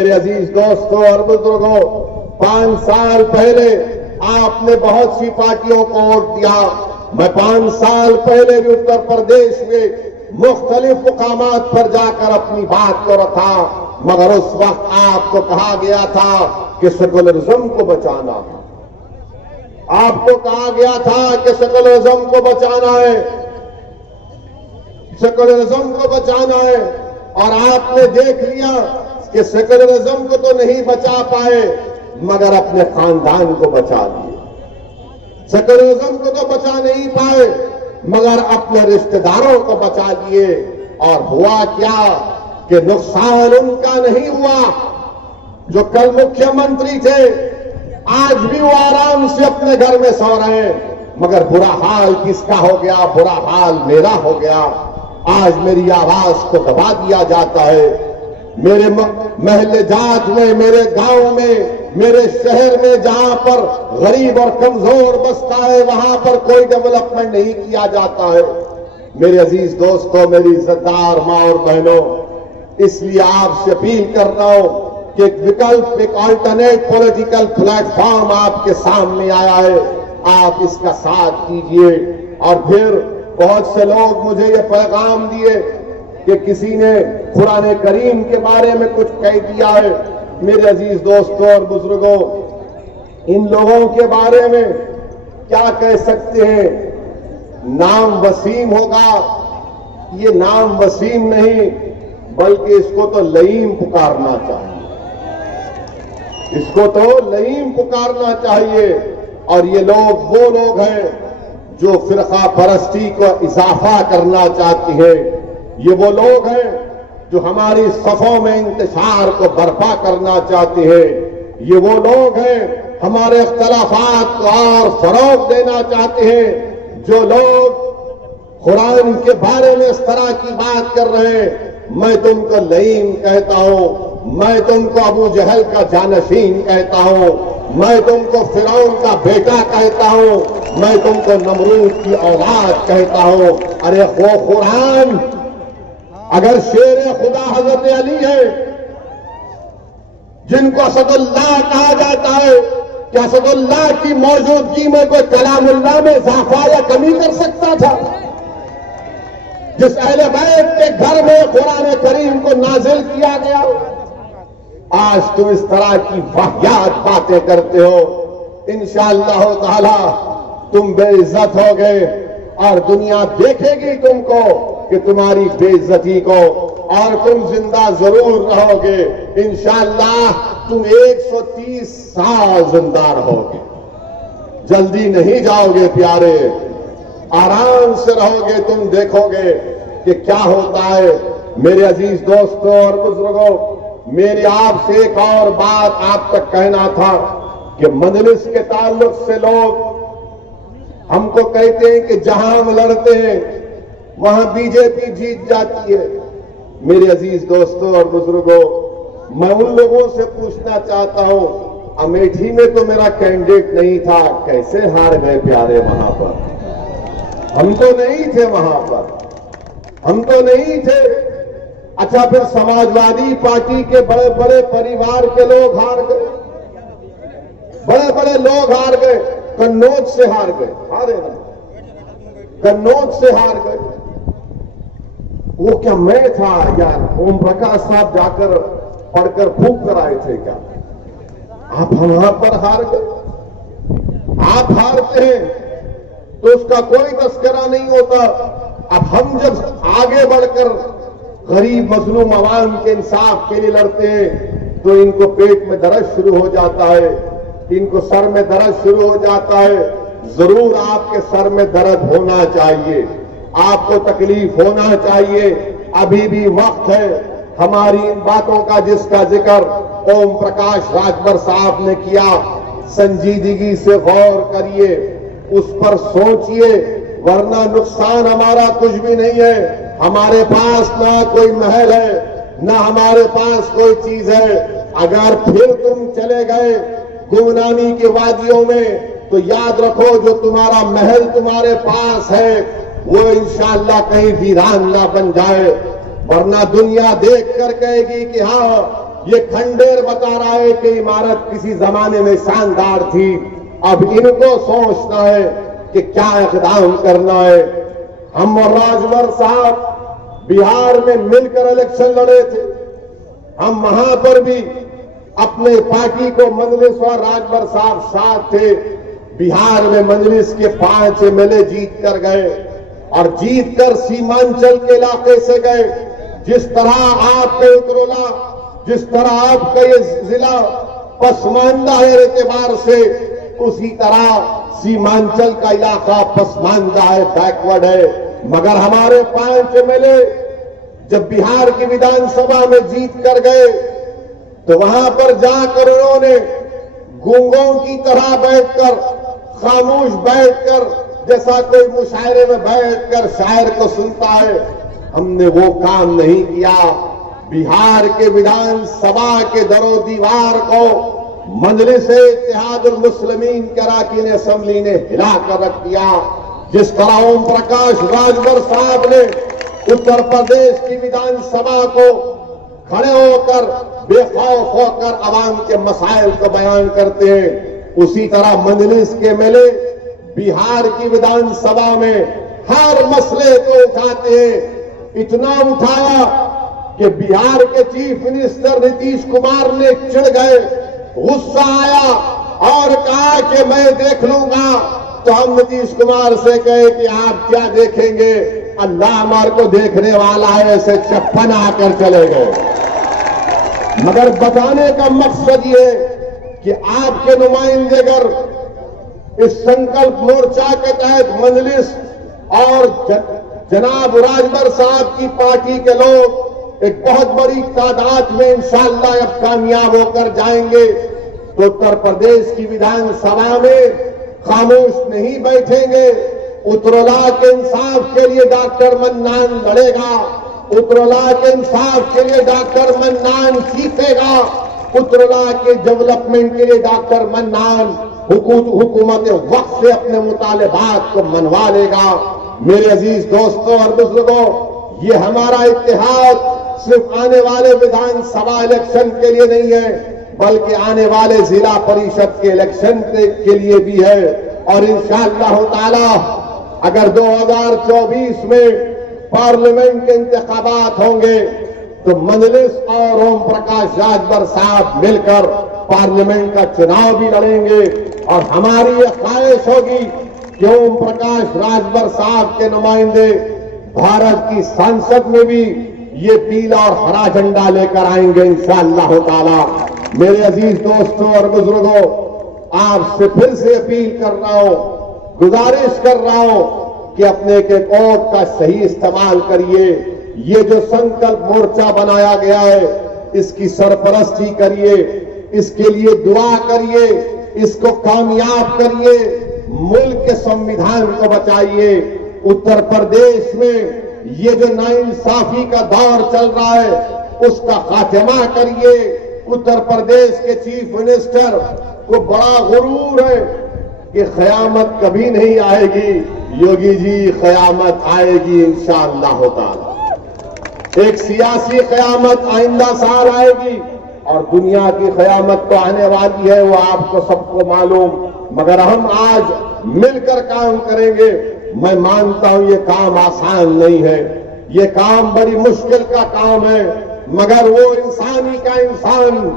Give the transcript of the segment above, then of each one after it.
میرے عزیز دوستوں اور بزرگوں، 5 سال پہلے آپ نے بہت سی پارٹیوں کو ووٹ دیا. میں 5 سال پہلے بھی اتر پردیش میں مختلف مقامات پر جا کر اپنی بات کو رکھا، مگر اس وقت آپ کو کہا گیا تھا کہ سیکولرزم کو بچانا ہے. آپ کو کہا گیا تھا کہ سیکولرزم کو بچانا ہے، سیکولرزم کو بچانا ہے. اور آپ نے دیکھ لیا کہ سیکولرزم کو تو نہیں بچا پائے مگر اپنے خاندان کو بچا لیے. سیکولرزم کو تو بچا نہیں پائے مگر اپنے رشتہ داروں کو بچا لیے. اور ہوا کیا کہ نقصان ان کا نہیں ہوا جو کل مکھیہ منتری تھے، آج بھی وہ آرام سے اپنے گھر میں سو رہے ہیں، مگر برا حال کس کا ہو گیا؟ برا حال میرا ہو گیا. آج میری آواز کو دبا دیا جاتا ہے. میرے محلے جات میں، میرے گاؤں میں، میرے شہر میں جہاں پر غریب اور کمزور بستا ہے وہاں پر کوئی ڈیولپمنٹ نہیں کیا جاتا ہے. میرے عزیز دوستوں، میری عزتدار ماں اور بہنوں، اس لیے آپ سے اپیل کر رہا ہوں کہ ایک وکلپ، ایک آلٹرنیٹ پولیٹیکل پلیٹ فارم آپ کے سامنے آیا ہے، آپ اس کا ساتھ کیجئے. اور پھر بہت سے لوگ مجھے یہ پیغام دیے کہ کسی نے قرآن کریم کے بارے میں کچھ کہہ دیا ہے. میرے عزیز دوستوں اور بزرگوں، ان لوگوں کے بارے میں کیا کہہ سکتے ہیں؟ نام وسیم ہوگا، یہ نام وسیم نہیں بلکہ اس کو تو لئیم پکارنا چاہیے، اس کو تو لئیم پکارنا چاہیے. اور یہ لوگ وہ لوگ ہیں جو فرقہ پرستی کو اضافہ کرنا چاہتی ہیں. یہ وہ لوگ ہیں جو ہماری صفوں میں انتشار کو برپا کرنا چاہتے ہیں. یہ وہ لوگ ہیں ہمارے اختلافات کو اور فروغ دینا چاہتے ہیں. جو لوگ قرآن کے بارے میں اس طرح کی بات کر رہے ہیں، میں تم کو لئیم کہتا ہوں، میں تم کو ابو جہل کا جانشین کہتا ہوں، میں تم کو فرعون کا بیٹا کہتا ہوں، میں تم کو نمرود کی اولاد کہتا ہوں. ارے وہ قرآن اگر شیر خدا حضرت علی ہے جن کو اسد اللہ کہا جاتا ہے، کیا اسد اللہ کی موجودگی میں کوئی کلام اللہ میں اضافہ یا کمی کر سکتا تھا؟ جس اہل بیت کے گھر میں قرآن کریم کو نازل کیا گیا، آج تم اس طرح کی واہیات باتیں کرتے ہو. انشاءاللہ تعالی تم بے عزت ہو گئے اور دنیا دیکھے گی تم کو کہ تمہاری بے عزتی کو، اور تم زندہ ضرور رہو گے. انشاءاللہ تم 130 سال زندہ رہو گے، جلدی نہیں جاؤ گے پیارے، آرام سے رہو گے. تم دیکھو گے کہ کیا ہوتا ہے. میرے عزیز دوستوں اور بزرگوں، میری آپ سے ایک اور بات آپ تک کہنا تھا کہ مجلس کے تعلق سے لوگ ہم کو کہتے ہیں کہ جہاں ہم لڑتے ہیں وہاں بی جے پی جیت جاتی ہے. میرے عزیز دوستوں اور بزرگوں، میں ان لوگوں سے پوچھنا چاہتا ہوں، امیٹھی میں تو میرا کینڈیڈیٹ نہیں تھا، کیسے ہار گئے پیارے وہاں پر؟ ہم تو نہیں تھے وہاں پر، ہم تو نہیں تھے. اچھا پھر سماجوادی پارٹی کے بڑے بڑے پریوار کے لوگ ہار گئے، بڑے بڑے لوگ ہار گئے، قنوج سے ہار گئے، ہارے نا، قنوج سے ہار گئے. وہ کیا میں تھا یا اوم پرکاش صاحب جا کر پڑھ کر پھونک کر آئے تھے کیا؟ آپ وہاں پر ہار گئے. آپ ہارتے ہیں تو اس کا کوئی تذکرہ نہیں ہوتا. اب ہم جب آگے بڑھ کر غریب مظلوم عوام کے انصاف کے لیے لڑتے ہیں تو ان کو پیٹ میں درد شروع ہو جاتا ہے، ان کو سر میں درد شروع ہو جاتا ہے. ضرور آپ کے سر میں درد ہونا چاہیے، آپ کو تکلیف ہونا چاہیے. ابھی بھی وقت ہے. ہماری ان باتوں کا جس کا ذکر اوم پرکاش راجبر صاحب نے کیا، سنجیدگی سے غور کریے، اس پر سوچئے، ورنہ نقصان ہمارا کچھ بھی نہیں ہے. ہمارے پاس نہ کوئی محل ہے، نہ ہمارے پاس کوئی چیز ہے. اگر پھر تم چلے گئے گمنامی کی وادیوں میں تو یاد رکھو جو تمہارا محل تمہارے پاس ہے وہ انشاءاللہ کہیں ویران نہ بن جائے، ورنہ دنیا دیکھ کر کہے گی کہ ہاں یہ کھنڈیر بتا رہا ہے کہ عمارت کسی زمانے میں شاندار تھی، اب ان کو سوچنا ہے کہ کیا اقدام کرنا ہے۔ ہم اور راجبر صاحب بہار میں مل کر الیکشن لڑے تھے، ہم وہاں پر بھی اپنے پارٹی کو مجلس اور راجبر صاحب ساتھ تھے، بہار میں مجلس کے 5 MLA جیت کر گئے اور جیت کر سیمانچل کے علاقے سے گئے۔ جس طرح آپ کے اترولا، جس طرح آپ کا یہ ضلع پسماندہ ہے اعتبار سے، اسی طرح سیمانچل کا علاقہ پسماندہ ہے، بیکورڈ ہے، مگر ہمارے 5 MLA جب بہار کی ویدھان سبھا میں جیت کر گئے تو وہاں پر جا کر انہوں نے گونگوں کی طرح بیٹھ کر، خاموش بیٹھ کر، جیسا کوئی مشاعرے میں بیٹھ کر شاعر کو سنتا ہے، ہم نے وہ کام نہیں کیا۔ بہار کے ویدھان سبھا کے در و دیوار کو مجلس اتحاد المسلمین کے اراکین اسمبلی نے ہلا کر رکھ دیا۔ جس طرح اوم پرکاش راجبر صاحب نے اتر پردیش کی ویدھان سبھا کو کھڑے ہو کر بے خوف ہو کر عوام کے مسائل کو بیان کرتے ہیں، اسی طرح مجلس کے MLA بہار کی ویدھان سبھا میں ہر مسئلے کو اٹھاتے ہیں۔ اتنا اٹھایا کہ بہار کے چیف منسٹر نتیش کمار نے چڑ گئے، غصہ آیا اور کہا کہ میں دیکھ لوں گا۔ تو ہم نتیش کمار سے کہے کہ آپ کیا دیکھیں گے، اللہ ہمارے کو دیکھنے والا ہے، ایسے چپن آ کر چلے گئے۔ مگر بتانے کا مقصد یہ کہ آپ کے نمائندے اگر اس سنکلپ مورچہ کے تحت مجلس اور جناب راجبر صاحب کی پارٹی کے لوگ ایک بہت بڑی تعداد میں انشاءاللہ اب کامیاب ہو کر جائیں گے تو اتر پردیش کی ویدھان سبھا میں خاموش نہیں بیٹھیں گے۔ اترولا کے انصاف کے لیے ڈاکٹر منان لڑے گا، اترولا کے انصاف کے لیے ڈاکٹر منان جیتے گا، اترولا کے ڈیولپمنٹ کے لیے ڈاکٹر منان حکومت وقت سے اپنے مطالبات کو منوا لے گا۔ میرے عزیز دوستوں اور بزرگوں، یہ ہمارا اتحاد صرف آنے والے ویدھان سبھا الیکشن کے لیے نہیں ہے، بلکہ آنے والے ضلع پریشد کے الیکشن کے لیے بھی ہے۔ اور انشاءاللہ تعالی اگر 2024 میں پارلیمنٹ کے انتخابات ہوں گے تو مجلس اور اوم پرکاش راجبر صاحب مل کر پارلیمنٹ کا چناؤ بھی لڑیں گے، اور ہماری یہ خواہش ہوگی کہ اوم پرکاش راجبر صاحب کے نمائندے بھارت کی سانسد میں بھی یہ پیلا اور ہرا جھنڈا لے کر آئیں گے انشاءاللہ تعالی۔ میرے عزیز دوستوں اور بزرگوں، آپ سے پھر سے اپیل کر رہا ہوں، گزارش کر رہا ہوں کہ اپنے کے ووٹ کا صحیح استعمال کریے۔ یہ جو سنکلپ مورچہ بنایا گیا ہے اس کی سرپرستی کریے، اس کے لیے دعا کریے، اس کو کامیاب کریے، ملک کے سمویدھان کو بچائیے۔ اتر پردیش میں یہ جو ناانصافی کا دور چل رہا ہے اس کا خاتمہ کریے۔ اتر پردیش کے چیف منسٹر کو بڑا غرور ہے کہ قیامت کبھی نہیں آئے گی، یوگی جی قیامت آئے گی انشاءاللہ تعالی۔ ایک سیاسی قیامت آئندہ سال آئے گی اور دنیا کی قیامت تو آنے والی ہے، وہ آپ کو سب کو معلوم، مگر ہم آج مل کر کام کریں گے۔ میں مانتا ہوں یہ کام آسان نہیں ہے، یہ کام بڑی مشکل کا کام ہے، مگر وہ انسانی کا انسان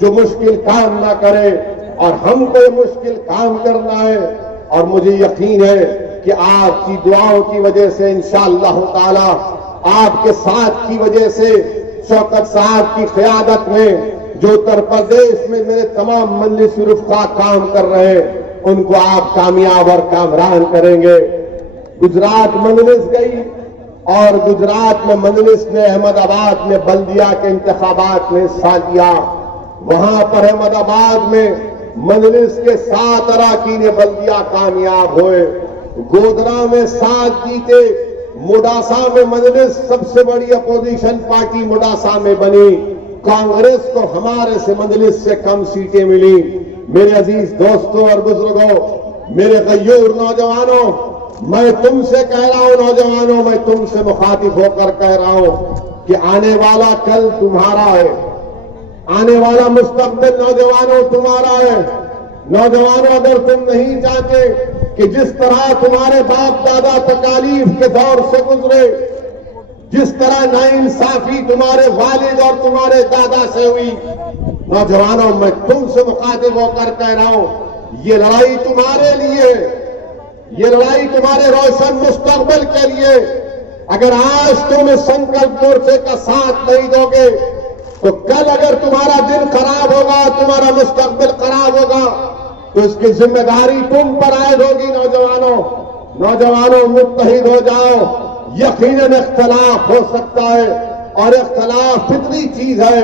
جو مشکل کام نہ کرے، اور ہم کو یہ مشکل کام کرنا ہے۔ اور مجھے یقین ہے کہ آپ کی دعاؤں کی وجہ سے انشاءاللہ تعالی، آپ کے ساتھ کی وجہ سے، شوکت صاحب کی قیادت میں جو اتر پردیش میں میرے تمام مجلس رفقا کام کر رہے ہیں ان کو آپ کامیاب اور کامران کریں گے۔ گجرات مجلس گئی اور گجرات میں مجلس نے احمد آباد میں بلدیہ کے انتخابات میں حصہ لیا، وہاں پر احمد آباد میں مجلس کے 7 اراکین بلدیہ کامیاب ہوئے، گودرا میں 7 جیتے، موڈاسا میں مجلس سب سے بڑی اپوزیشن پارٹی موڈاسا میں بنی، کانگریس کو ہمارے سے مجلس سے کم سیٹیں ملی۔ میرے عزیز دوستوں اور بزرگوں، میرے غیور نوجوانوں، میں تم سے کہہ رہا ہوں، نوجوانوں، میں تم سے مخاطب ہو کر کہہ رہا ہوں کہ آنے والا کل تمہارا ہے، آنے والا مستقبل نوجوانوں تمہارا ہے۔ نوجوانوں، اگر تم نہیں چاہتے کہ جس طرح تمہارے باپ دادا تکالیف کے دور سے گزرے، جس طرح ناانصافی تمہارے والد اور تمہارے دادا سے ہوئی، نوجوانوں میں تم سے مخاطب ہو کر کہہ رہا ہوں، یہ لڑائی تمہارے لیے، یہ لڑائی تمہارے روشن مستقبل کے لیے۔ اگر آج تم اس سنکلپ مورچے کا ساتھ نہیں دو گے تو کل اگر تمہارا دن خراب ہوگا، تمہارا مستقبل خراب ہوگا، تو اس کی ذمہ داری تم پر عائد ہوگی۔ نوجوانوں متحد ہو جاؤ۔ یقیناً اختلاف ہو سکتا ہے اور اختلاف فطری چیز ہے،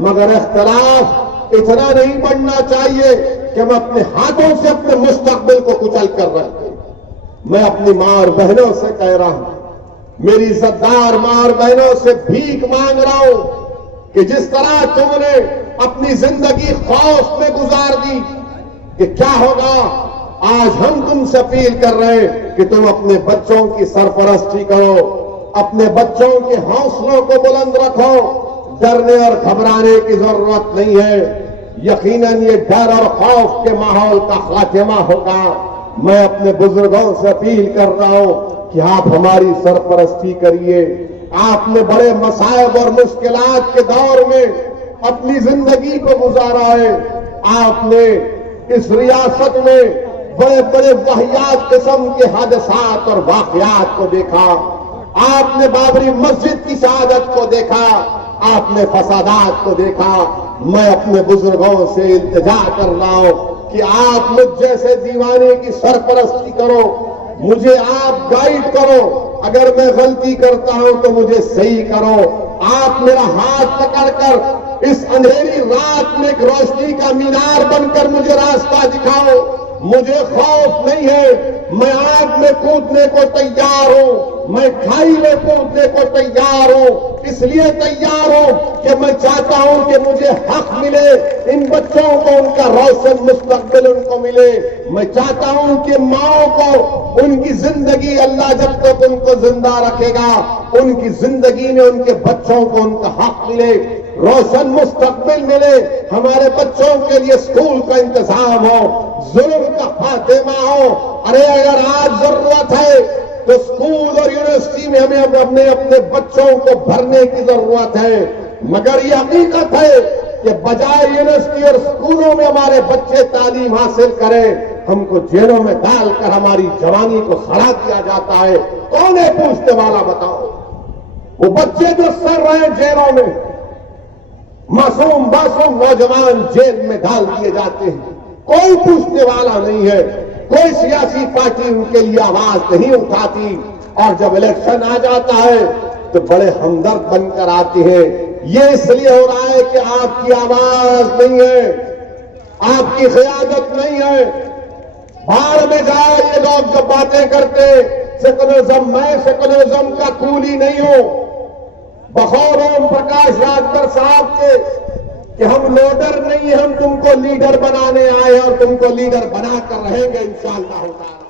مگر اختلاف اتنا نہیں بڑھنا چاہیے کہ ہم اپنے ہاتھوں سے اپنے مستقبل کو کچل کر رکھ دیں۔ میں اپنی ماں اور بہنوں سے کہہ رہا ہوں، میری عزتدار ماں اور بہنوں سے بھیک مانگ رہا ہوں کہ جس طرح تم نے اپنی زندگی خوف میں گزار دی کہ کیا ہوگا، آج ہم تم سے اپیل کر رہے ہیں کہ تم اپنے بچوں کی سرپرستی کرو، اپنے بچوں کے حوصلوں کو بلند رکھو۔ ڈرنے اور گھبرانے کی ضرورت نہیں ہے۔ یقیناً یہ ڈر اور خوف کے ماحول کا خاتمہ ہوگا۔ میں اپنے بزرگوں سے اپیل کر رہا ہوں کہ آپ ہماری سرپرستی کریے۔ آپ نے بڑے مصائب اور مشکلات کے دور میں اپنی زندگی کو گزارا ہے۔ آپ نے اس ریاست میں بڑے بڑے واقعات قسم کے حادثات اور واقعات کو دیکھا۔ آپ نے بابری مسجد کی شہادت کو دیکھا، آپ نے فسادات کو دیکھا۔ میں اپنے بزرگوں سے التجا کر رہا ہوں کہ آپ مجھ جیسے دیوانے کی سرپرستی کرو، مجھے آپ گائیڈ کرو۔ اگر میں غلطی کرتا ہوں تو مجھے صحیح کرو۔ آپ میرا ہاتھ پکڑ کر اس اندھیری رات میں ایک روشنی کا مینار بن کر مجھے راستہ دکھاؤ۔ مجھے خوف نہیں ہے، میں آگ میں کودنے کو تیار ہوں، میں کھائی میں کودنے کو تیار ہوں۔ اس لیے تیار ہوں کہ میں چاہتا ہوں کہ مجھے حق ملے، ان بچوں کو ان کا روشن مستقبل ان کو ملے۔ میں چاہتا ہوں کہ ماؤں کو ان کی زندگی، اللہ جب تک ان کو زندہ رکھے گا، ان کی زندگی میں ان کے بچوں کو ان کا حق ملے، روشن مستقبل ملے، ہمارے بچوں کے لیے اسکول کا انتظام ہو، ظلم کا خاتمہ ہو۔ ارے اگر آج ضرورت ہے تو اسکول اور یونیورسٹی میں ہمیں اپنے بچوں کو بھرنے کی ضرورت ہے، مگر یہ حقیقت ہے کہ بجائے یونیورسٹی اور اسکولوں میں ہمارے بچے تعلیم حاصل کریں، ہم کو جیلوں میں ڈال کر ہماری جوانی کو سڑا دیا جاتا ہے۔ کون ہے پوچھنے والا؟ بتاؤ۔ وہ بچے جو سڑ رہے ہیں جیلوں میں، معصوم نوجوان جیل میں ڈال دیے جاتے ہیں، کوئی پوچھنے والا نہیں ہے، کوئی سیاسی پارٹی ان کے لیے آواز نہیں اٹھاتی، اور جب الیکشن آ جاتا ہے تو بڑے ہمدرد بن کر آتے ہیں۔ یہ اس لیے ہو رہا ہے کہ آپ کی آواز نہیں ہے، آپ کی قیادت نہیں ہے۔ باہر میں جائے یہ لوگ جب باتیں کرتے سیکولرزم، میں سیکولرزم کا کولی نہیں ہوں، بخور اوم پرکاش راجبر صاحب کے کہ ہم لیڈر نہیں، ہم تم کو لیڈر بنانے آئے اور تم کو لیڈر بنا کر رہیں گے انشاءاللہ تعالی۔